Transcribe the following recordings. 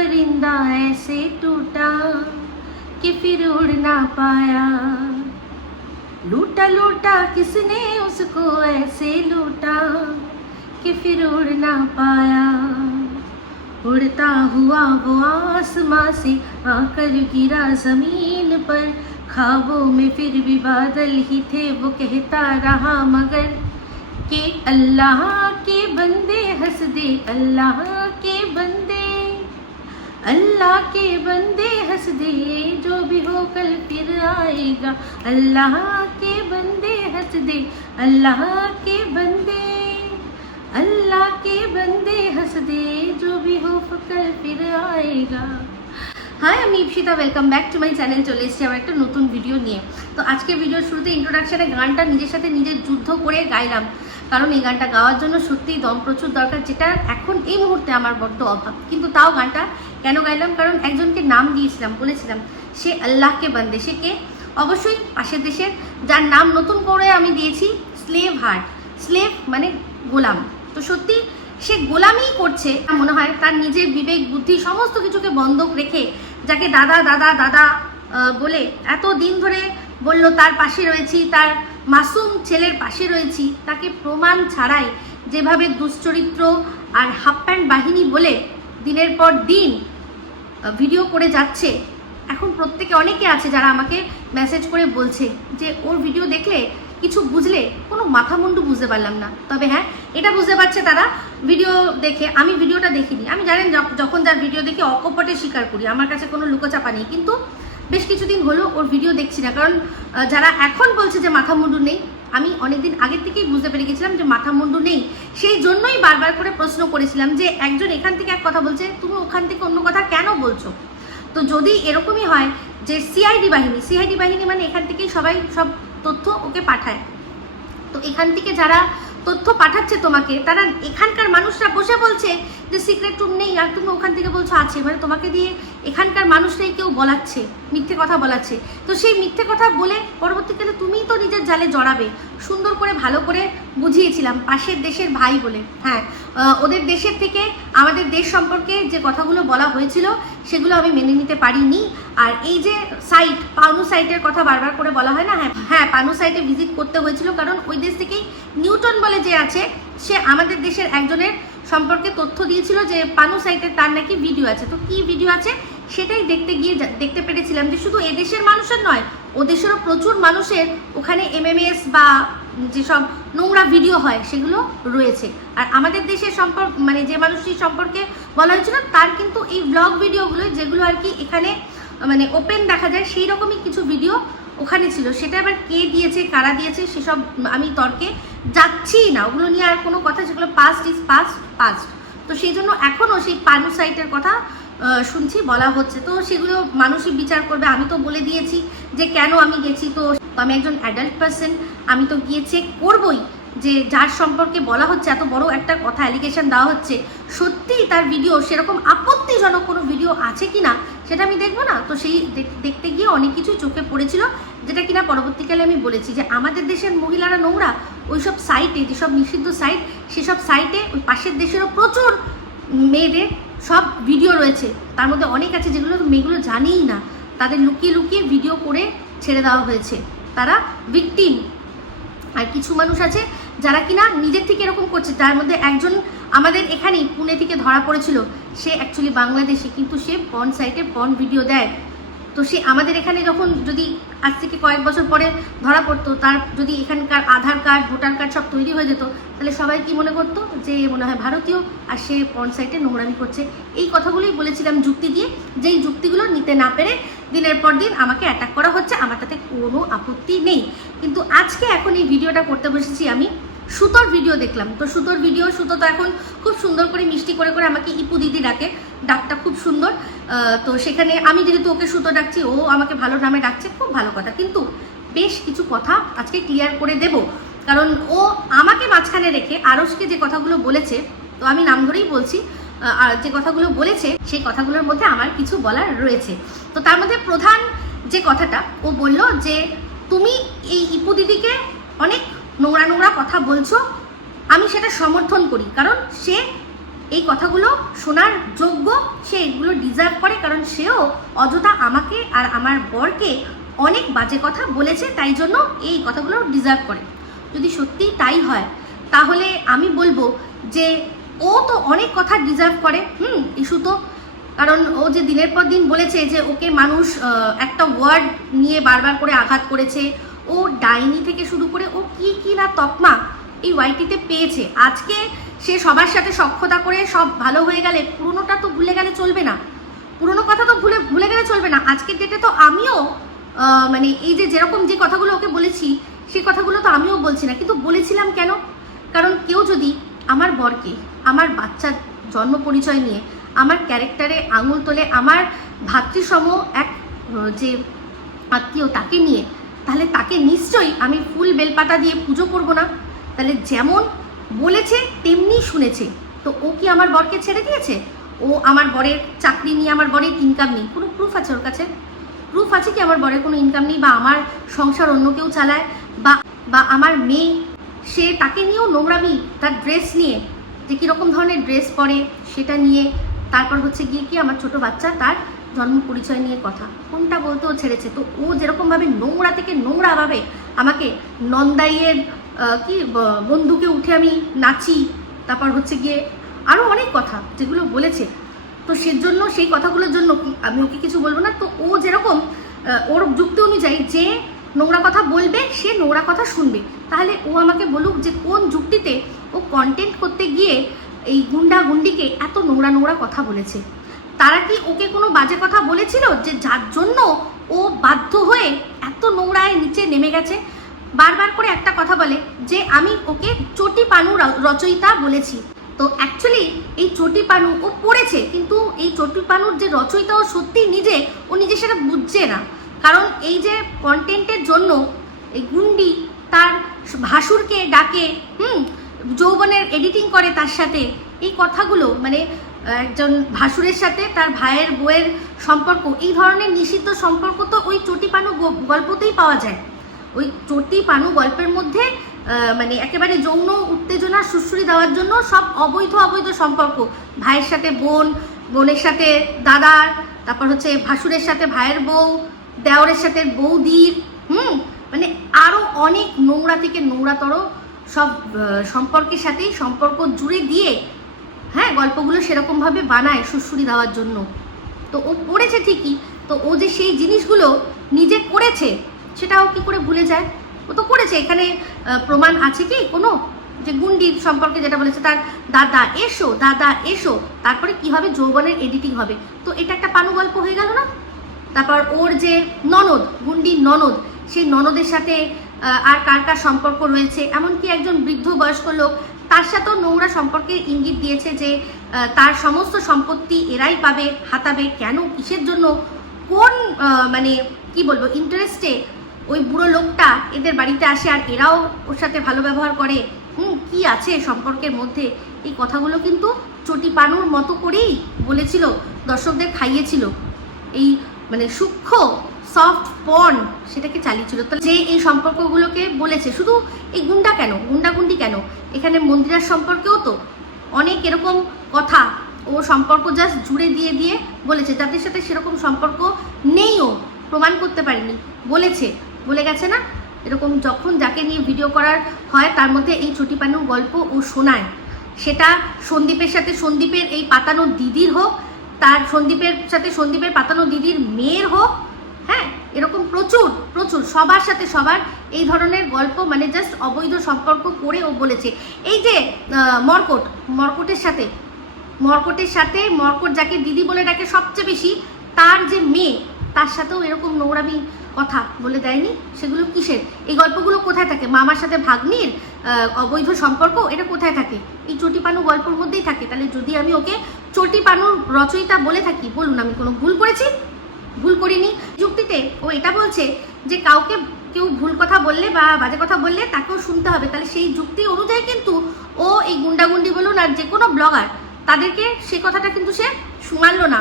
परिंदा ऐसे टूटा कि फिर उड़ ना पाया। लूटा लूटा, किसने उसको ऐसे लूटा कि फिर उड़ ना पाया? उड़ता हुआ वो आसमां से आकर गिरा ज़मीन पर। ख्वाबों में फिर भी बादल ही थे, वो कहता रहा मगर के अल्लाह के बंदे हंस दे, अल्लाह के बंदे अल्लाह के बंदे हंस दे जो भी हो कल फिर आएगा अल्लाह के बंदे हंस दे अल्लाह के बंदे अल्लाह के बंदे हंस दे जो भी हो कल फिर आएगा হাই আমি Ipsita welcome back to my channel চলে এসেছি আমার একটা নতুন ভিডিও নিয়ে তো আজকে ভিডিওর শুরুতে ইন্ট্রোডাকশনে গানটা নিজের সাথে নিজের যুদ্ধ করে গাইলাম কারণ এই গানটা গাওয়ার জন্য সত্যিই দম প্রচুর দরকার যেটা এখন এই মুহূর্তে আমার বড্ড অভাব কিন্তু তাও গানটা কেন গাইলাম? কারণ একজনকে নাম দিয়েছিলাম, বলেছিলাম, সে আল্লাহকে বান্দে, সে কে? অবশ্যই পাশের দেশের, যার নাম নতুন করে আমি দিয়েছি, স্লেভ হার্ট। স্লেভ মানে গোলাম। তো সত্যি, সে গোলামিই করছে মনে হয় তার নিজের বিবেক, বুদ্ধি, সমস্ত কিছুকে বন্ধক রেখে, যাকে দাদা দাদা দাদা বলে এত দিন ধরে বলল, তার পাশে রয়েছি, তার মাসুম ছেলের পাশে রয়েছি। তাকে প্রমাণ ছাড়াই যেভাবে দুশ্চরিত্র আর হাফ প্যান্ট বাহিনী বলে, দিনের পর দিন ভিডিও করে যাচ্ছে। এখন প্রত্যেকে অনেকে আছে যারা আমাকে মেসেজ করে বলছে যে, ওর ভিডিও দেখলে কিছু বুঝলে? কোনো মাথা মুন্ডু বুঝতে পারলাম না। তবে হ্যাঁ এটা বুঝতে পারছে তারা ভিডিও দেখে। আমি ভিডিওটা দেখিনি। আমি জানেন যখ- যখন যার ভিডিও দেখি অকপটে স্বীকার করি, আমার কাছে কোনো লুকোচাপা নেই। কিন্তু বেশ কিছুদিন হলো ওর ভিডিও দেখছি না। কারণ যারা এখন বলছে যে মাথা মুন্ডু নেই আমি অনেকদিন আগের থেকেই বুঝতে পেরে গেছিলাম যে মাথা মুন্ডু নেই। সেই জন্যই বারবার করে প্রশ্ন করেছিলাম যে একজন এখান থেকে এক কথা বলছে, তুমি ওখান থেকে অন্য কথা কেন বলছো? তো যদি এরকমই হয় যে সিআইডি বাহিনী সিআইডি বাহিনী মানে এখান থেকেই সবাই সব তথ্য ওকে পাঠায়। তো এখান থেকে যারা তথ্য পাঠাচ্ছে তোমাকে, তারা এখানকার মানুষরা বসে বলছে যে সিক্রেট রুম নেই আর তুমি ওখান থেকে বলছো আছে মানে তোমাকে দিয়ে এখানকার মানুষরাই কেউ বলাচ্ছে, মিথ্যে কথা বলাচ্ছে। তো সেই মিথ্যে কথা বলে পরবর্তীকালে তুমিই তো নিজের জালে জড়াবে। সুন্দর করে, ভালো করে বুঝিয়েছিলাম, পাশের দেশের ভাই বলে হ্যাঁ। ওদের দেশের থেকে আমাদের দেশ সম্পর্কে যে কথাগুলো বলা হয়েছিল, সেগুলো আমি মেনে নিতে পারিনি। আর এই যে সাইট পানু সাইটের কথা বারবার করে বলা হয় না হ্যাঁ হ্যাঁ পানু সাইটে ভিজিট করতে হয়েছিল, কারণ ওই দেশ থেকেই নিউটন বলে যে আছে সে আমাদের দেশের একজনের সম্পর্কে তথ্য দিয়েছিল যে পানু সাইটে তার নাকি ভিডিও আছে। তো কি ভিডিও আছে সেটাই দেখতে গিয়ে দেখতে পেরেছিলাম যে শুধু এদেশের মানুষের নয় ও দেশেরও প্রচুর মানুষের ওখানে এমএমএস বা যেসব নোংরা ভিডিও হয় সেগুলো রয়েছে। আর আমাদের দেশের সম্পর্ক মানে যে মানুষটির সম্পর্কে বলা হয়েছিল তার কিন্তু এই ব্লগ ভিডিওগুলো যেগুলো আর কি এখানে মানে ওপেন দেখা যায় সেই রকমই কিছু ভিডিও ওখানে ছিল। সেটা আবার কে দিয়েছে, কারা দিয়েছে, সেসব আমি তর্কে যাচ্ছিই না। ওগুলো নিয়ে আর কোনো কথা সেগুলো পাস্ট ইজ পাস্ট পাস্ট তো সেই জন্য এখনও সেই পানু সাইটের কথা শুনছি, বলা হচ্ছে। তো সেগুলো মানুষই বিচার করবে। আমি তো বলে দিয়েছি যে কেন আমি গেছি। তো আমি একজন অ্যাডাল্ট পার্সন আমি তো গিয়ে চেক করবই যে যার সম্পর্কে বলা হচ্ছে। এত বড় একটা কথা অ্যালিগেশন দেওয়া হচ্ছে। সত্যিই তার ভিডিও সেরকম আপত্তিজনক কোনো ভিডিও আছে কি না সেটা আমি দেখব না। তো সেই দেখ- দেখতে গিয়ে অনেক কিছু চোখে পড়েছিল। যেটা কিনা পরবর্তীকালে আমি বলেছি যে আমাদের দেশের মহিলারা নোংরা, ওইসব সাইটে যেসব নিষিদ্ধ সাইট সেসব সাইটে ওই পাশের দেশেরও প্রচুর মেয়েদের সব ভিডিও রয়েছে। তার মধ্যে অনেক আছে যেগুলো মেয়েগুলো জানেই না। তাদের লুকিয়ে লুকিয়ে ভিডিও করে ছেড়ে দেওয়া হয়েছে। তারা ভিকটিম আর কিছু মানুষ আছে যারা কিনা নিজের থেকে এরকম করছে। তার মধ্যে একজন আমাদের এখানেই পুনে থেকে ধরা পড়েছিল। সে অ্যাকচুয়ালি বাংলাদেশি, কিন্তু সে পন সাইটে পন ভিডিও দেয়। তো সে আমাদের এখানে যখন যদি আজ থেকে কয়েক বছর পরে ধরা পড়তো, তার যদি এখানকার আধার কার্ড, ভোটার কার্ড সব তৈরি হয়ে যেত, তাহলে সবাই কি মনে করতো? যে মনে হয় ভারতীয়, আর সে সাইটে নোংরামি করছে। এই কথাগুলোই বলেছিলাম যুক্তি দিয়ে, যেই যুক্তিগুলো নিতে না পেরে দিনের পর দিন আমাকে অ্যাটাক করা হচ্ছে, আমার তাতে কোনো আপত্তি নেই। কিন্তু আজকে এখন এই ভিডিওটা করতে বসেছি আমি, সুতোর ভিডিও দেখলাম। তো সুতোর ভিডিও সুতো তো এখন খুব সুন্দর করে মিষ্টি করে করে আমাকে ইপু দিদি ডাকে, ডাকটা খুব সুন্দর। তো সেখানে আমি যেহেতু ওকে সুতো ডাকছি, ও আমাকে ভালো নামে ডাকছে, খুব ভালো কথা। কিন্তু বেশ কিছু কথা আজকে ক্লিয়ার করে দেব। কারণ ও আমাকে মাঝখানে রেখে আরসকে যে কথাগুলো বলেছে, তো আমি নাম ধরেই বলছি আর যে কথাগুলো বলেছে, সেই কথাগুলোর মধ্যে আমার কিছু বলার রয়েছে। তো তার মধ্যে প্রধান যে কথাটা, ও বলল যে, তুমি এই ইপু দিদিকে অনেক নোংরা নোংরা কথা বলছো। আমি সেটা সমর্থন করি। কারণ সে এই কথাগুলো শোনার যোগ্য, সে এগুলো ডিজার্ভ করে কারণ সেও অযথা আমাকে আর আমার বরকে অনেক বাজে কথা বলেছে, তাই জন্য এই কথাগুলো ডিজার্ভ করে। যদি সত্যিই তাই হয়, তাহলে আমি বলব যে ও তো অনেক কথা ডিজার্ভ করে, হুম ইস্যু তো। কারণ ও যে দিনের পর দিন বলেছে যে ওকে মানুষ একটা ওয়ার্ড নিয়ে বারবার করে আঘাত করেছে, ও ডাইনি থেকে শুরু করে ও কি কি না তকমা এই ওয়াইটিতে পেয়েছে। আজকে সে সবার সাথে সক্ষতা করে সব ভালো হয়ে গেলে, পুরোনোটা তো ভুলে গেলে চলবে না। পুরোনো কথা তো ভুলে ভুলে গেলে চলবে না। আজকের ডেটে তো আমিও মানে এই যে যেরকম যে কথাগুলো ওকে বলেছি, সেই কথাগুলো তো আমিও বলছি না। কিন্তু বলেছিলাম কেন? কারণ কেউ যদি আমার বরকে, আমার বাচ্চার জন্ম পরিচয় নিয়ে, আমার ক্যারেক্টারে আঙুল তোলে, আমার ভাতৃসম এক যে আত্মীয় তাকে নিয়ে, তাহলে তাকে নিশ্চয়ই আমি ফুল বেলপাতা দিয়ে পুজো করব না। তাহলে যেমন বলেছে, তেমনি শুনেছে। তো ও কি আমার বরকে ছেড়ে দিয়েছে? ও আমার বরের চাকরি নিয়ে আমার বরের ইনকাম নেই। কোনো প্রুফ আছে ওর কাছে? প্রুফ আছে কি আমার বরের কোনো ইনকাম নেই? বা আমার সংসার অন্য কেউ চালায়? বা বা আমার মেয়ে, সে তাকে নিয়েও নোংরামি, তার ড্রেস নিয়ে, যে কীরকম ধরনের ড্রেস পরে সেটা নিয়ে, তারপর হচ্ছে গিয়ে কি আমার ছোট বাচ্চা তার জন্ম পরিচয় নিয়ে কথা। কোনটা বলতেও ছেড়েছে? তো ও যেরকমভাবে নোংরা থেকে নোংরাভাবে আমাকে নন্দাইয়ের কি বন্ধুকে উঠে আমি নাচি, তারপর হচ্ছে গিয়ে আরও অনেক কথা যেগুলো বলেছে। তো সেজন্য সেই কথাগুলোর জন্য আমি ওকে কিছু বলব না। তো ও যেরকম ওর যুক্তি অনুযায়ী যে নোংরা কথা বলবে, সে নোংরা কথা শুনবে। তাহলে ও আমাকে বলুক যে কোন যুক্তিতে ও কন্টেন্ট করতে গিয়ে এই গুন্ডা গুন্ডিকে এত নোংরা নোংরা কথা বলেছে। তারা কি ওকে কোনো বাজে কথা বলেছিল যে যার জন্য ও বাধ্য হয়ে এত নোংরায় নিচে নেমে গেছে? বারবার করে একটা কথা বলে যে আমি ওকে চটি পানু রচয়িতা বলেছি। তো অ্যাকচুয়ালি এই চটি পানু ও পড়েছে, কিন্তু এই চটি পানুর যে রচয়িতা ও সত্যি নিজে, ও নিজে সেটা বুঝছে না। কারণ এই যে কন্টেন্টের জন্য এই গুন্ডি তার ভাসুরকে ডাকে, হুম, যৌবনের এডিটিং করে তার সাথে, এই কথাগুলো মানে একজন ভাসুরের সাথে তার ভাইয়ের বউয়ের সম্পর্ক, এই ধরনের নিষিদ্ধ সম্পর্ক তো ওই চটি পানু গ- গল্পতেই পাওয়া যায়। ওই চটি পানু গল্পের মধ্যে মানে একেবারে যৌন উত্তেজনা সুশ্রী দেওয়ার জন্য সব অবৈধ অবৈধ সম্পর্ক। ভাইয়ের সাথে বোন, বোনের সাথে দাদার, তারপর হচ্ছে ভাসুরের সাথে ভাইয়ের বউ, দেওরের সাথে বৌদির, হুম? মানে আরও অনেক নোংরা থেকে নোংরাতর সব সম্পর্কের সাথেই সম্পর্ক জুড়ে দিয়ে হ্যাঁ গল্পগুলো সেরকমভাবে বানায় সুশ্রুরি দেওয়ার জন্য। তো ও পড়েছে ঠিকই, তো ও যে সেই জিনিসগুলো নিজে করেছে সেটাও কি করে ভুলে যায়? ও তো করেছে, এখানে প্রমাণ আছে কি? কোনো? যে গুন্ডির সম্পর্কে যেটা বলেছে, তার দাদা এসো দাদা এসো, তারপরে কীভাবে যৌবনের এডিটিং হবে। তো এটা একটা পানু গল্প হয়ে গেল না? তারপর ওর যে ননদ গুন্ডির ননদ, সেই ননদের সাথে আর কার কার সম্পর্ক রয়েছে? এমনকি একজন বৃদ্ধ বয়স্ক লোক, তার সাথেও নোংরা সম্পর্কে ইঙ্গিত দিয়েছে যে তার সমস্ত সম্পত্তি এরাই পাবে, হাতাবে। কেন? কিসের জন্য? কোন মানে কি বলব ইন্টারেস্টে ওই বুড়ো লোকটা এদের বাড়িতে আসে আর এরাও ওর সাথে ভালো ব্যবহার করে। হুম, কি আছে সম্পর্কের মধ্যে? এই কথাগুলো কিন্তু চটি পানুর মতো করেই বলেছিল, দর্শকদের খাইয়েছিল। এই মানে সূক্ষ্ম সফট পন সেটাকে চালিয়েছিল। তো যে এই সম্পর্কগুলোকে বলেছে, শুধু এই গুন্ডা কেন? গুন্ডাগুন্ডি কেন? এখানে মন্দিরার সম্পর্কেও তো অনেক এরকম কথা। ও সম্পর্ক জাস্ট জুড়ে দিয়ে দিয়ে বলেছে, যাদের সাথে সেরকম সম্পর্ক নেইও, প্রমাণ করতে পারেনি। বলেছে বলে গেছে না? এরকম যখন যাকে নিয়ে ভিডিও করার হয়, তার মধ্যে এই ছুটি পানুর গল্প ও শোনায়। সেটা সন্দীপের সাথে সন্দীপের এই পাতানো দিদির হোক, তার সন্দীপের সাথে সন্দীপের পাতানো দিদির মেয়ের হোক হ্যাঁ? এরকম প্রচুর প্রচুর, সবার সাথে সবার এই ধরনের গল্প মানে জাস্ট অবৈধ সম্পর্ক করে ও বলেছে। এই যে মর্কট, মর্কটের সাথে মর্কটের সাথে মর্কট যাকে দিদি বলে ডাকে সবচেয়ে বেশি, তার যে মেয়ে, তার সাথেও এরকম নোংরামি কথা বলে দেয়নি, সেগুলো কিসের? এই গল্পগুলো কোথায় থাকে? মামার সাথে ভাগ্নির অবৈধ সম্পর্ক, এটা কোথায় থাকে? এই চটিপানু গল্পের মধ্যেই থাকে। তাহলে যদি আমি ওকে চটিপানুর রচয়িতা বলে থাকি, বলুন, আমি কোনো ভুল করেছি? ভুল করিনি। যুক্তিতে ও এটা বলছে যে কাউকে কেউ ভুল কথা বললে বা বাজে কথা বললে তাকেও শুনতে হবে। তাহলে সেই যুক্তি অনুযায়ী কিন্তু ও এই গুন্ডাগুন্ডি বলুন আর যে কোনো ব্লগার, তাদেরকে সে কথাটা কিন্তু সে শুনালো না।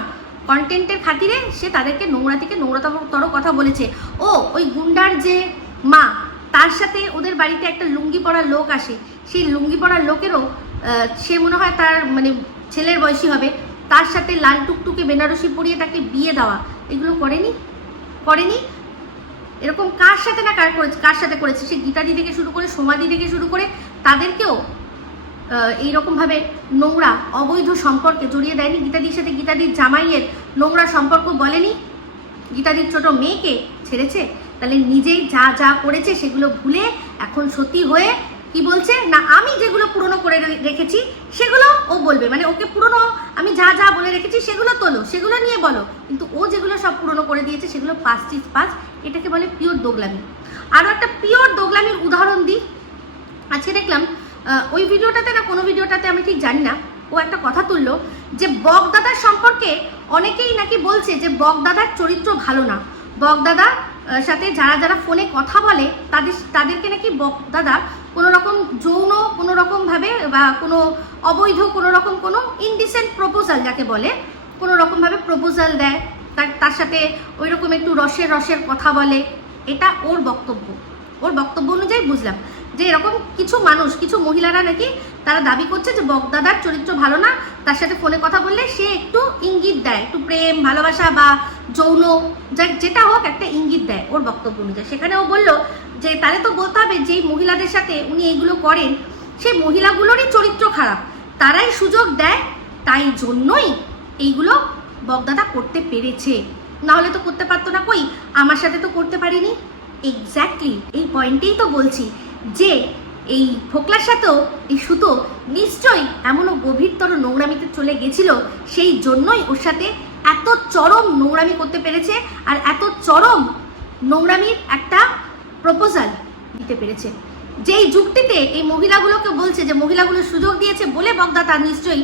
কন্টেন্টের খাতিরে সে তাদেরকে নোংরা থেকে নোংরাতর তর কথা বলেছে। ও, ওই গুন্ডার যে মা, তার সাথে ওদের বাড়িতে একটা লুঙ্গি পরা লোক আসে। সেই লুঙ্গি পরা লোকেরও সে মনে হয় তার মানে ছেলের বয়সী হবে। তার সাথে লাল টুকটুকে বেনারসি পরিয়ে তাকে বিয়ে দেওয়া। এগুলো করেনি? করেনি? এরকম কার সাথে না কার করেছে কার সাথে করেছে? সে গীতাদি থেকে শুরু করে সমাধি থেকে শুরু করে তাদেরকেও এইরকমভাবে নোংরা অবৈধ সম্পর্কে জড়িয়ে দেয়নি। গীতাদির সাথে গীতাদির জামাইয়ের নোংরা সম্পর্ক বলেনি? গীতাদির ছোট মেয়েকে ছেড়েছে? তাহলে নিজেই যা যা করেছে সেগুলো ভুলে এখন সত্যি হয়ে কি বলছে? না, আমি যেগুলো পুরনো করে রেখেছি সেগুলো ও বলবে। মানে ওকে পুরনো আমি যা যা বলে রেখেছি সেগুলো তোলো, সেগুলো নিয়ে বলো। কিন্তু ও যেগুলো সব পুরনো করে দিয়েছে সেগুলো পাঁচ চিজ পাঁচ এটাকে বলে পিওর দোগলামি। আরও একটা পিওর দোগলামির উদাহরণ দিই। আজকে দেখলাম ওই ভিডিওটাতে না, কোনো ভিডিওটাতে আমি ঠিক জানি না। ও একটা কথা তুললো যে বকদাদার সম্পর্কে অনেকেই নাকি বলছে যে বকদাদার চরিত্র ভালো না। বকদাদা সাথে যারা যারা ফোনে কথা বলে, তাদের, তাদেরকে নাকি বকদাদা কোনো রকম যৌন কোনো রকমভাবে বা কোনো অবৈধ কোনো রকম কোনো ইনডিসেন্ট প্রপোজাল যাকে বলে কোনো রকমভাবে প্রপোজাল দেয়, তার তার সাথে ওই রকম একটু রসের রসের কথা বলে, এটা ওর বক্তব্য। ওর বক্তব্য অনুযায়ী বুঝলাম। যে এরকম কিছু মানুষ, কিছু মহিলারা নাকি তারা দাবি করছে যে বকদাদার চরিত্র ভালো না, তার সাথে ফোনে কথা বললে সে একটু ইঙ্গিত দেয়, একটু প্রেম, ভালোবাসা বা যৌন যেটা হোক একটা ইঙ্গিত দেয় ওর বক্তব্য অনুযায়ী। সেখানে ও বলল যে তাহলে তো বলতে হবে যেই মহিলাদের সাথে উনি এইগুলো করেন, সেই মহিলাগুলোরই চরিত্র খারাপ। তারাই সুযোগ দেয়, তাই জন্যই এইগুলো বকদাদা করতে পেরেছে। না হলে তো করতে পারতো না কই? আমার সাথে তো করতে পারিনি। এক্স্যাক্টলি এই পয়েন্টেই তো বলছি। যে এই ফোকলার সাথেও এই সুতো নিশ্চয়ই এমনও গভীরতর নোংরামিতে চলে গেছিল, সেই জন্যই ওর সাথে এত চরম নোংরামি করতে পেরেছে আর এত চরম নোংরামির একটা প্রপোজাল দিতে পেরেছে। যেই যুক্তিতে এই মহিলাগুলোকে বলছে যে মহিলাগুলো সুযোগ দিয়েছে বলে বগদা তার নিশ্চয়ই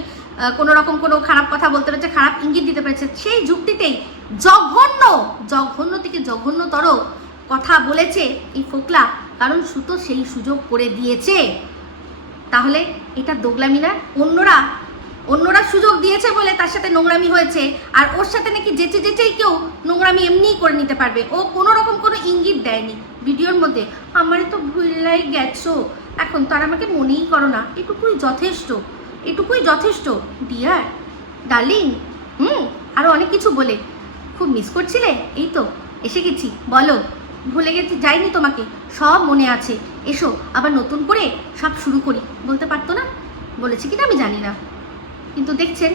কোনো রকম কোনো খারাপ কথা বলতে পেরেছে, খারাপ ইঙ্গিত দিতে পেরেছে, সেই যুক্তিতেই জঘন্য জঘন্য থেকে জঘন্যতর কথা বলেছে এই ফোকলা। কারণ সুতো সেই সুযোগ করে দিয়েছে। তাহলে এটা দোগলামি না, অন্যরা অন্যরা সুযোগ দিয়েছে বলে তার সাথে নোংরামি হয়েছে, আর ওর সাথে নাকি যেচে যেচেই কেউ নোংরামি এমনিই করে নিতে পারবে। ও কোনো রকম কোনো ইঙ্গিত দেয়নি ভিডিওর মধ্যে। আমারে তো ভুললাই গেছো, এখন তো আর আমাকে মনেই করো না। এটুকুই যথেষ্ট এটুকুই যথেষ্ট, ডিয়ার, ডার্লিং, হুম আরও অনেক কিছু বলে। খুব মিস করছিলে? এই তো, এসে গেছি, বলো। ভুলে গেছি, যাইনি তোমাকে। সব মনে আছে। এসো, আবার নতুন করে সব শুরু করি। বলতে পারতো না? বলেছে কিনা আমি জানি না। কিন্তু দেখছেন,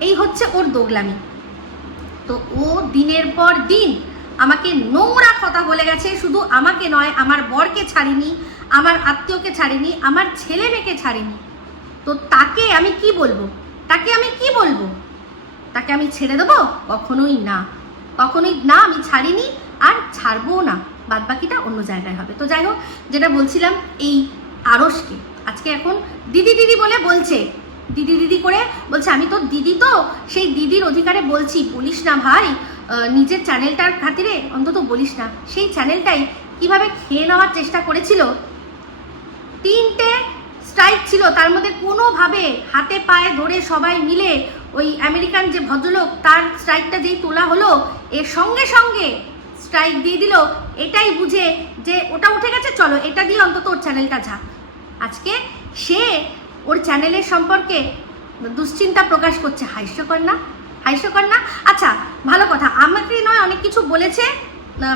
এই হচ্ছে ওর দোগলামি। তো ও দিনের পর দিন আমাকে নোংরা কথা বলে গেছে, শুধু আমাকে নয়, আমার বরকে ছাড়িনি, আমার আত্মীয়কে ছাড়িনি, আমার ছেলে মেয়েকে ছাড়িনি। তো তাকে আমি কি বলব? তাকে আমি কি বলব? তাকে আমি ছেড়ে দেবো? কখনোই না। কখনোই না আমি ছাড়িনি আর ছাড়বো না বাদ বাকিটা অন্য জায়গায় হবে। তো যাই হোক, যেটা বলছিলাম, এই আড়সকে আজকে এখন দিদি দিদি বলে বলছে, দিদি দিদি করে বলছে, আমি তো দিদি তো, সেই দিদির অধিকারে বলছি, বলিস না ভাই নিজের চ্যানেলটার খাতিরে, অন্তত বলিস না, সেই চ্যানেলটাই কীভাবে খেয়ে নেওয়ার চেষ্টা করেছিল? তিনটে স্ট্রাইক ছিল, তার মধ্যে কোনোভাবে হাতে পায়ে ধরে সবাই মিলে ওই আমেরিকান যে ভদ্রলোক, তার স্ট্রাইকটা যেই তোলা হলো, এর সঙ্গে সঙ্গে স্ট্রাইক দিয়ে দিল, এটাই বুঝে যে ওটা উঠে গেছে, চলো এটা দিয়ে অন্তত ওর চ্যানেলটা ঝাঁক। আজকে সে ওর চ্যানেলের সম্পর্কে দুশ্চিন্তা প্রকাশ করছে। হাস্যকর না হাস্যকর না আচ্ছা ভালো কথা, আমাকে নয়, অনেক কিছু বলেছে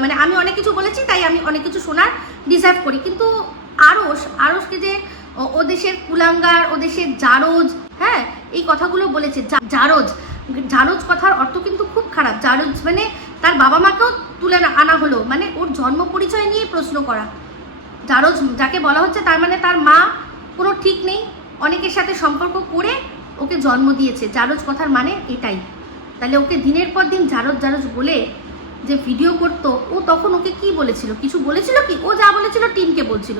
মানে আমি অনেক কিছু বলেছি, তাই আমি অনেক কিছু শোনার ডিজার্ভ করি। কিন্তু আরস, আরসকে যে ও- ও দেশের কুলাঙ্গার, ও দেশের জারজ হ্যাঁ এই কথাগুলো বলেছে। জারজ জারজ কথার অর্থ কিন্তু খুব খারাপ। জারজ মানে তার বাবা মাকেও তুলে আনা হলো। মানে ওর জন্ম পরিচয় নিয়ে প্রশ্ন করা। জারজ যাকে বলা হচ্ছে তার মানে তার মা কোনো ঠিক নেই। অনেকের সাথে সম্পর্ক করে ওকে জন্ম দিয়েছে। জারজ কথার মানে এটাই। তাহলে ওকে দিনের পর দিন জারজ জারজ বলে যে ভিডিও করতো, ও তখন ওকে কি বলেছিল? কিছু বলেছিল কি? ও যা বলেছিল টিমকে বলছিল।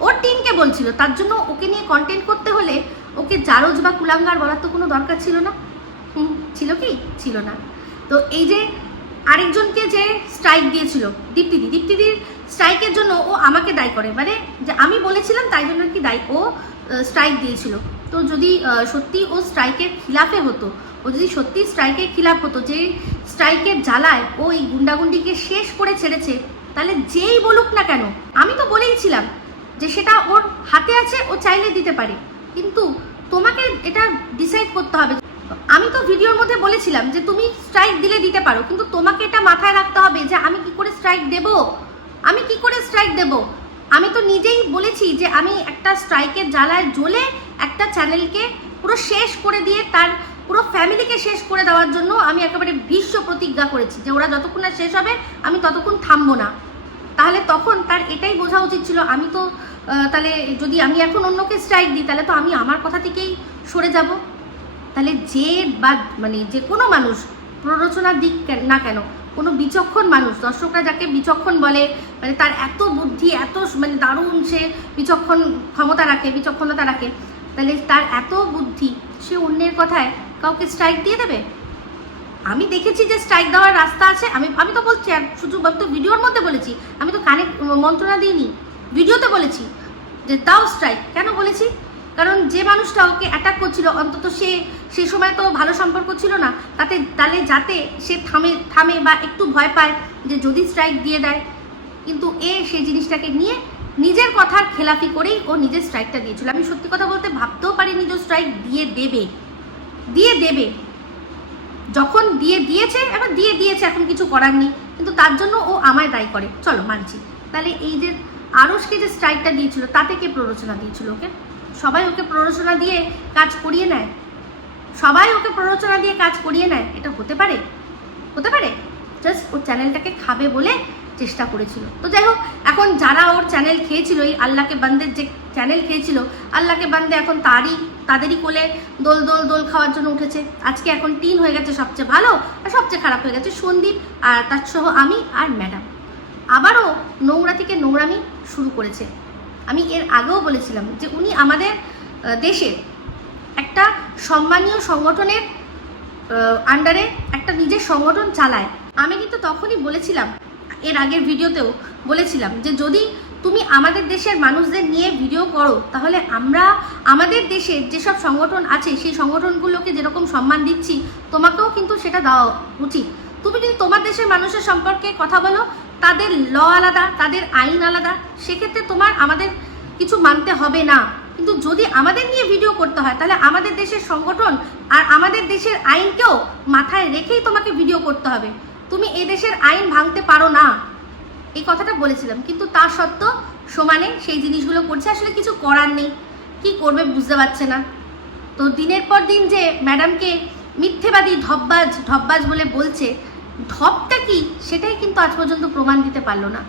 ওর টিমকে বলছিল। তার জন্য ওকে নিয়ে কন্টেন্ট করতে হলে ওকে জারজ বা কুলাঙ্গার বলার তো কোনো দরকার ছিল না। ছিল কি? ছিল না। তো এই যে আরেকজনকে যে স্ট্রাইক দিয়েছিল, দীপ্তিদি। দীপ্তিদির স্ট্রাইকের জন্য ও আমাকে দায়ী করে। মানে যে আমি বলেছিলাম, তাই জন্য কি দায়ী। ও স্ট্রাইক দিয়েছিল। তো যদি সত্যি ও স্ট্রাইকের খিলাফে হতো, ও যদি সত্যি স্ট্রাইকের খিলাফ হতো, যে স্ট্রাইকের জ্বালায় ও এই গুন্ডাগুন্ডিকে শেষ করে ছেড়েছে, তাহলে যেই বলুক না কেন, আমি তো বলেইছিলাম যে সেটা ওর হাতে আছে, ও চাইলে দিতে পারে। কিন্তু তোমাকে এটা ডিসাইড করতে হবে। আমি তো ভিডিওর মধ্যে বলেছিলাম যে তুমি স্ট্রাইক দিলে দিতে পারো, কিন্তু তোমাকে এটা মাথায় রাখতে হবে যে আমি কি করে স্ট্রাইক দেব? আমি কি করে স্ট্রাইক দেব? আমি তো নিজেই বলেছি যে আমি একটা স্ট্রাইকের জ্বালায় জ্বলে একটা চ্যানেলকে পুরো শেষ করে দিয়ে তার পুরো ফ্যামিলিকে শেষ করে দেওয়ার জন্য আমি একেবারে বিশ্ব প্রতিজ্ঞা করেছি যে ওরা যতক্ষণ না শেষ হবে, আমি ততক্ষণ থামবো না। তাহলে তখন তার এটাই বোঝা উচিত ছিল, আমি তো তাহলে যদি আমি এখন অন্যকে স্ট্রাইক দিই, তাহলে তো আমি আমার কথা থেকেই সরে যাব। তাহলে যে বা মানে যে কোনো মানুষ, প্ররোচনার দিক না কেন, কোনো বিচক্ষণ মানুষ, দর্শকরা যাকে বিচক্ষণ বলে মানে তার এত বুদ্ধি, এত মানে দারুণ সে বিচক্ষণ ক্ষমতা রাখে, বিচক্ষণতা রাখে, তাহলে তার এত বুদ্ধি, সে অন্যের কথায় কাউকে স্ট্রাইক দিয়ে দেবে? আমি দেখেছি যে স্ট্রাইক দেওয়ার রাস্তা আছে, আমি আমি তো বলছি, আর শুধু তো ভিডিওর মধ্যে বলেছি, আমি তো কানে মন্ত্রণা দিইনি, ভিডিওতে বলেছি যে তাও স্ট্রাইক কেন বলেছি? কারণ যে মানুষটা ওকে অ্যাটাক করছিল, অন্তত সে সেই সময় তো ভালো সম্পর্ক ছিল না। তাতে, তাহলে যাতে সে থামে থামে বা একটু ভয় পায় যে যদি স্ট্রাইক দিয়ে দেয়, কিন্তু এ সেই জিনিসটাকে নিয়ে নিজের কথার খেলাফি করেই ও নিজের স্ট্রাইকটা দিয়েছিল। আমি সত্যি কথা বলতে ভাবতেও পারিনি যে স্ট্রাইক দিয়ে দেবে। দিয়ে দেবে। যখন দিয়ে দিয়েছে, এবার দিয়ে দিয়েছে, এখন কিছু করার নেই। কিন্তু তার জন্য ও আমায় দায়ী করে। চলো, মানছি। তাহলে এই যে আরসকে যে স্ট্রাইকটা দিয়েছিল, তাতে কে প্ররোচনা দিয়েছিল ওকে? সবাই ওকে প্ররোচনা দিয়ে কাজ করিয়ে নেয়। সবাই ওকে প্ররোচনা দিয়ে কাজ করিয়ে নেয়। এটা হতে পারে? হতে পারে। জাস্ট ওর চ্যানেলটাকে খাবে বলে চেষ্টা করেছিল। তো যাই হোক, এখন যারা ওর চ্যানেল খেয়েছিল, এই আল্লাহকে বান্দের যে চ্যানেল খেয়েছিল, আল্লাহকে বান্দে এখন তারই, তাদেরই কোলে দোল দোল দোল খাওয়ার জন্য উঠেছে। আজকে এখন টিন হয়ে গেছে সবচেয়ে ভালো আর সবচেয়ে খারাপ হয়ে গেছে সন্দীপ আর তার সহ আমি আর ম্যাডাম। আবারও নোংরা থেকে নোংরামি শুরু করেছে। আমি এর আগেও বলেছিলাম যে উনি আমাদের দেশের একটা সম্মানীয় সংগঠনের আন্ডারে একটা নিজের সংগঠন চালায়। আমি কিন্তু তখনই বলেছিলাম, এর আগের ভিডিওতেও বলেছিলাম যে যদি তুমি আমাদের দেশের মানুষদের নিয়ে ভিডিও করো, তাহলে আমরা আমাদের দেশের যেসব সংগঠন আছে, সেই সংগঠনগুলোকে যেরকম সম্মান দিচ্ছি, তোমাকেও কিন্তু সেটা দেওয়া উচিত। তুমি যদি তোমার দেশের মানুষের সম্পর্কে কথা বলো তাদের ল আলাদা, তাদের আইন আলাদা, সেক্ষেত্রে তোমার আমাদের কিছু মানতে হবে না। কিন্তু যদি আমাদের নিয়ে ভিডিও করতে হয়, তাহলে আমাদের দেশের সংগঠন আর আমাদের দেশের আইনকেও মাথায় রেখেই তোমাকে ভিডিও করতে হবে। তুমি এ দেশের আইন ভাঙতে পারো না। এই কথাটা বলেছিলাম। কিন্তু তা সত্ত্বেও সমানে সেই জিনিসগুলো করছে, আসলে কিছু করার নেই। কি করবে বুঝতে পারছে না। তো দিনের পর দিন যে ম্যাডামকে মিথ্যেবাদী ঢপবাজ ঢপবাজ বলে বলছে ঢপটা কি? সেটাই কিন্তু আজ পর্যন্ত প্রমাণ দিতে পারল না।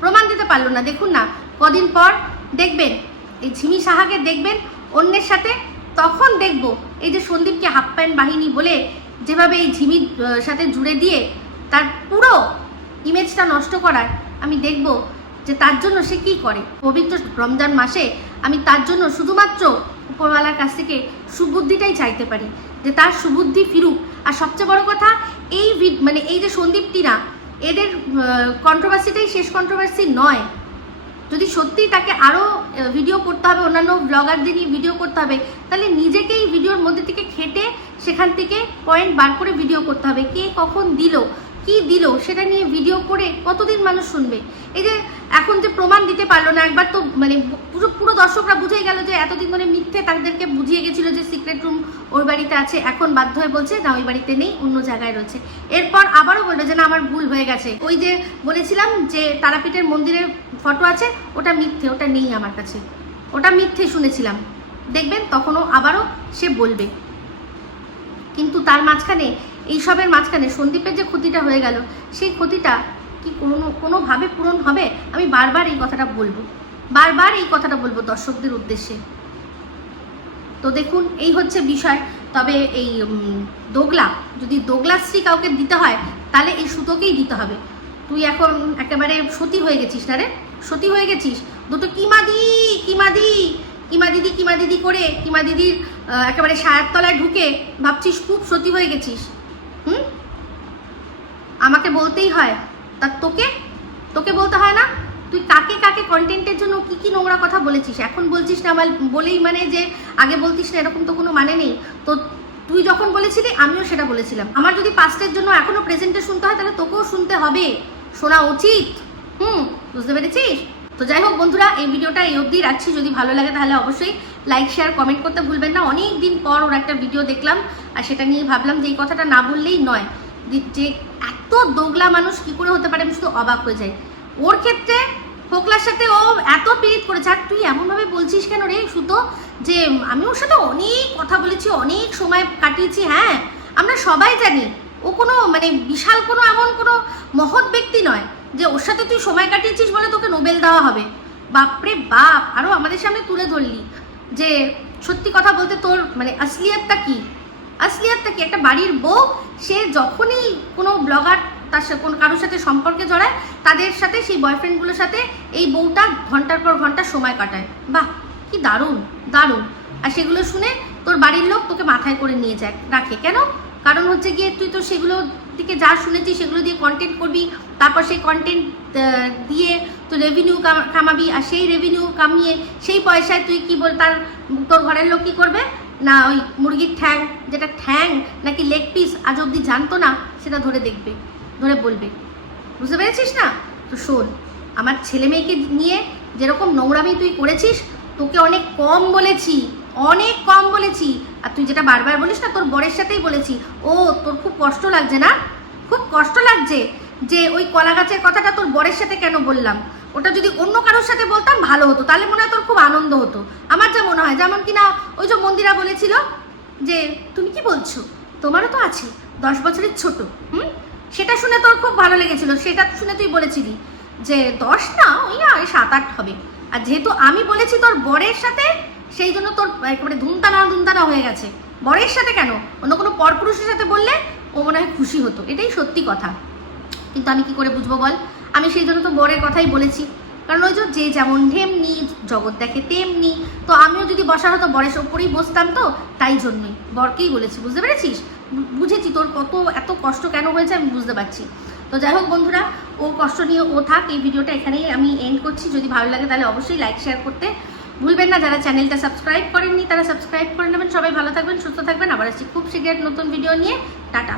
প্রমাণ দিতে পারল না। দেখুন না, কদিন পর দেখবেন, এই ঝিমি সাহাকে দেখবেন, অন্যের সাথে তখন দেখব এই যে সন্দীপকে হাফ প্যান্ট বাহিনী বলে যেভাবে এই ঝিমির সাথে জুড়ে দিয়ে তার পুরো ইমেজটা নষ্ট করার আমি দেখব যে তার জন্য সে কি করে। পবিত্র রমজান মাসে আমি তার জন্য শুধুমাত্র উপরওয়ালার কাছ থেকে সুবুদ্ধিটাই চাইতে পারি, যে তার সুবুদ্ধি ফিরুক। আর সবচেয়ে বড় কথা এই মানে এই যে সন্দীপ টিনা এদের কন্ট্রোভার্সিটাই শেষ কন্ট্রোভার্সি নয়। যদি সত্যি তাকে আরও ভিডিও করতে হবে, অন্যান্য ব্লগারদের নিয়ে ভিডিও করতে হবে, তাহলে নিজেকেই ভিডিওর মধ্যে থেকে খেটে সেখান থেকে পয়েন্ট বার করে ভিডিও করতে হবে। কে কখন দিল? কি দিল সেটা নিয়ে ভিডিও করে কতদিন মানুষ শুনবে? এই যে এখন যে প্রমাণ দিতে পারল না, একবার তো মানে পুরো পুরো দর্শকরা বুঝেই গেল যে এতদিন ধরে মিথ্যে তাদেরকে বুঝিয়ে গেছিল যে সিক্রেট রুম ওই বাড়িতে আছে, এখন বাধ্য হয়ে বলছে, না, ওই বাড়িতে নেই, অন্য জায়গায় রয়েছে। এরপর আবারও বলবে যে, না, আমার ভুল হয়ে গেছে। ওই যে বলেছিলাম যে তারাপীঠের মন্দিরের ফটো আছে, ওটা মিথ্যে, ওটা নেই আমার কাছে। ওটা মিথ্যে শুনেছিলাম। দেখবেন তখনও আবারও সে বলবে। কিন্তু তার মাঝখানে এইসবের মাঝখানে সন্দীপের যে ক্ষতিটা হয়ে গেল, সেই ক্ষতিটা কি কোনো, কোনোভাবে পূরণ হবে? আমি বারবার এই কথাটা বলব। বারবার এই কথাটা বলব দর্শকদের উদ্দেশ্যে। তো দেখুন, এই হচ্ছে বিষয়। তবে এই দোগলা, যদি দোগলা দোগলাশ্রী কাউকে দিতে হয়, তাহলে এই সুতোকেই দিতে হবে। তুই এখন একেবারে সতী হয়ে গেছিস না রে? সতী হয়ে গেছিস? দুটো কিমা দি কিমা দিদি কিমা দিদি করে কিমা দিদির একেবারে সায়ের তলায় ঢুকে ভাবছিস খুব সতী হয়ে গেছিস। হুম? আমাকে বলতেই হয়। তা তোকে? তোকে বলতে হয় না? তুই কাকে কাকে কন্টেন্টের জন্য কি কি নোংরা কথা বলেছিস? এখন বলছিস না আমার বলেই মানে যে আগে বলতিস না, এরকম তো কোনো মানে নেই। তো তুই যখন বলেছিলি, আমিও সেটা বলেছিলাম। আমার যদি পাস্টের জন্য এখনও প্রেজেন্টে শুনতে হয়, তাহলে তোকেও শুনতে হবে। শোনা উচিত। হুম? বুঝতে পেরেছিস? তো যাই হোক বন্ধুরা, এই ভিডিওটা এই অবধি রাখছি। যদি ভালো লাগে তাহলে অবশ্যই লাইক শেয়ার কমেন্ট করতে ভুলবেন না। অনেক দিন পর ওর একটা ভিডিও দেখলাম আর সেটা নিয়ে ভাবলাম যে এই কথাটা না বললেই নয়। যে- এত দোগলা মানুষ কি করে হতে পারে আমি শুধু অবাক হয়ে যাই। ওর ক্ষেত্রে ফোকলার সাথে ও এত পীড়িত করেছে। আর তুই এমনভাবে বলছিস কেন রে শুধু যে আমি ওর সাথে অনেক কথা বলেছি, অনেক সময় কাটিয়েছি হ্যাঁ? আমরা সবাই জানি। ও কোনো মানে বিশাল কোনো এমন কোনো মহৎ ব্যক্তি নয়। যে ওর সাথে তুই সময় কাটিয়েছিস বলে তোকে নোবেল দেওয়া হবে। বাপরে বাপ আরও আমাদের সামনে তুলে ধরলি। যে সত্যি কথা বলতে তোর মানে আসলিয়াতটা কি? আসলিয়াতটা কি? একটা বাড়ির বউ, সে যখনই কোনো ব্লগার তার সাথে কোনো কারোর সাথে সম্পর্কে জড়ায়, তাদের সাথে সেই বয়ফ্রেন্ডগুলোর সাথে এই বউটা ঘণ্টার পর ঘণ্টা সময় কাটায়। বাহ, কি দারুণ দারুণ। আর সেগুলো শুনে তোর বাড়ির লোক তোকে মাথায় করে নিয়ে যায়, রাখে। কেন? কারণ হচ্ছে গিয়ে তুই তো সেগুলো দিকে যা শুনেছিস সেগুলো দিয়ে কন্টেন্ট করবি, তারপর সেই কন্টেন্ট দিয়ে তো রেভিনিউ কামাবি, আর সেই রেভিনিউ কামিয়ে সেই পয়সায় তুই কি বল, তার, তোর ঘরের লোক কী করবে? না, ওই মুরগির ঠ্যাং, যেটা ঠ্যাং নাকি লেগ পিস আজ অবধি জানতো না, সেটা ধরে দেখবে, ধরে বলবে। বুঝতে পেরেছিস না? তো শোন, আমার ছেলে মেয়েকে নিয়ে যেরকম নোংরামি তুই করেছিস, তোকে অনেক কম বলেছি। অনেক কম বলেছি। আর তুই যেটা বারবার বলিস না, তোর বরের সাথেই বলেছি। ও, তোর খুব কষ্ট লাগছে না? খুব কষ্ট লাগছে যে ওই কলা গাছের কথাটা তোর বরের সাথে কেন বললাম? ওটা যদি অন্য কারোর সাথে বলতাম, ভালো হতো। তাহলে মনে হয় তোর খুব আনন্দ হতো। আমার যা মনে হয়, যেমন কি না ওই যে মন্দিরা বলেছিল যে, তুমি কি বলছো? তোমারও তো আছে, দশ বছরের ছোট। হুম? সেটা শুনে তোর খুব ভালো লেগেছিল। সেটা শুনে তুই বলেছিলি যে, দশ না, ওই না সাত, আট হবে। আর যেহেতু আমি বলেছি তোর বরের সাথে সেই জন্য তোর একেবারে ধুমতানা ধুমতানা হয়ে গেছে। বরের সাথে কেন? অন্য কোনো পরপুরুষের সাথে বললে ও মনে হয় খুশি হতো। এটাই সত্যি কথা। কিন্তু আমি কি করে বুঝব বল? আমি সেই জন্য তো বরের কথাই বলেছি। কারণ ওই যে যেমন ঢেমনি, জগৎ দেখে তেমনি। তো আমিও যদি বসার হতো, বরের ওপরেই বসতাম তো, তাই জন্যই। বরকেই বলেছি, বুঝতে পেরেছিস? বুঝেছি তোর কত, এত কষ্ট কেন হয়েছে আমি বুঝতে পারছি। তো যাই হোক বন্ধুরা, ও কষ্ট নিয়ে ও থাক। এই ভিডিওটা এখানেই আমি এন্ড করছি। যদি ভালো লাগে তাহলে অবশ্যই লাইক শেয়ার করতে। ভুলবেন না, যারা চ্যানেলটা সাবস্ক্রাইব করেননি তারা সাবস্ক্রাইব করে নেবেন। সবাই ভালো থাকবেন, সুস্থ থাকবেন। আবার আসছি খুব শীঘ্র নতুন ভিডিও নিয়ে। টাটা।